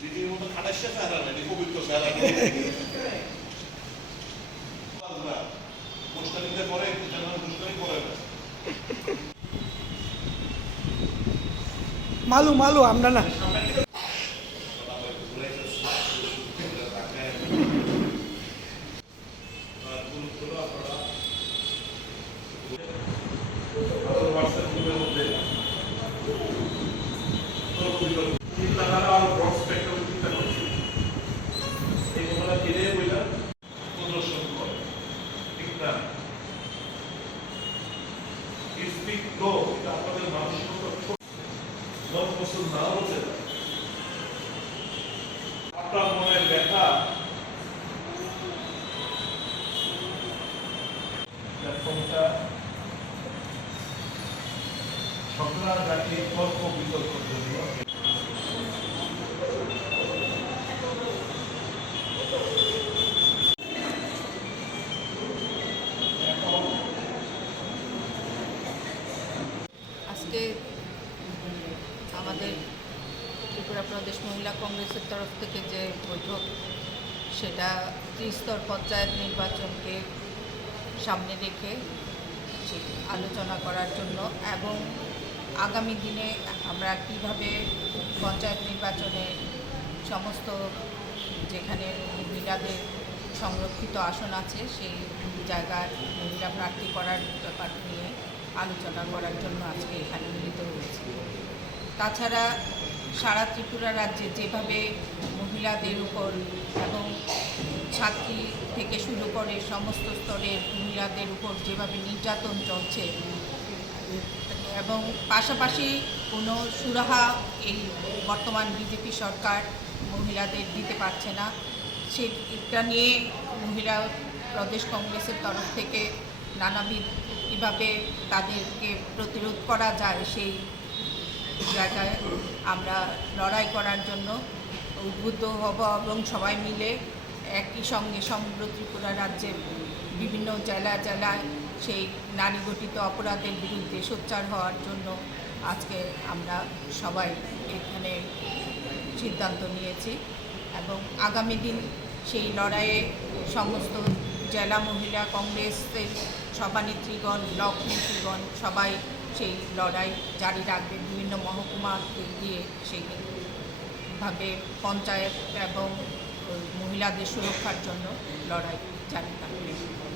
দিদির মতো খাটাইছে চেহারা নাই, পবিত্র চেহারা মুস্তানিতে পরে মুস্তানি পরে না মালু মালু আমরা না আপনাদের মানসিকতা পছন্দ না হতে আপনার মনের ব্যথা প্ল্যাটফর্মটা সরকার জাতীয় তর্ক বিতর্কের জন্য আজকে আমাদের ত্রিপুরা প্রদেশ মহিলা কংগ্রেসের তরফ থেকে যে বৈঠক, সেটা ত্রিস্তর পঞ্চায়েত নির্বাচনকে সামনে রেখে আলোচনা করার জন্য এবং আগামী দিনে আমরা কীভাবে পঞ্চায়েত নির্বাচনে সমস্ত যেখানে মহিলাদের সংরক্ষিত আসন আছে সেই জায়গায় মহিলা প্রার্থী করার ব্যাপার নিয়ে আলোচনা করার জন্য আজকে এখানে মিলিত হয়েছি। তাছাড়া সারা ত্রিপুরা রাজ্যে যেভাবে মহিলাদের উপর এবং ছাত্রী থেকে শুরু করে সমস্ত স্তরের মহিলাদের উপর যেভাবে নির্যাতন চলছে এবং পাশাপাশি কোনো সুরাহা এই বর্তমান বিজেপি সরকার মহিলাদের দিতে পারছে না, সেটা নিয়ে মহিলা প্রদেশ কংগ্রেসের তরফ থেকে নানাবিধ কীভাবে তাদেরকে প্রতিরোধ করা যায় সেই জায়গায় আমরা লড়াই করার জন্য উদ্বুদ্ধ হব এবং সবাই মিলে একই সঙ্গে সমগ্র ত্রিপুরা রাজ্যের বিভিন্ন জেলায় সেই নারী গঠিত অপরাধের বিরুদ্ধে সোচ্চার হওয়ার জন্য আজকে আমরা সবাই এখানে সিদ্ধান্ত নিয়েছি এবং আগামী দিন সেই লড়াইয়ে সমস্ত জেলা মহিলা কংগ্রেসের সভানেত্রীগণ, ব্লক নেত্রীগণ সবাই সেই লড়াই জারি রাখবে। বিভিন্ন মহকুমাকে দিয়ে সেইভাবে পঞ্চায়েত এবং মহিলাদের সুরক্ষার জন্য লড়াই জারি রাখবে।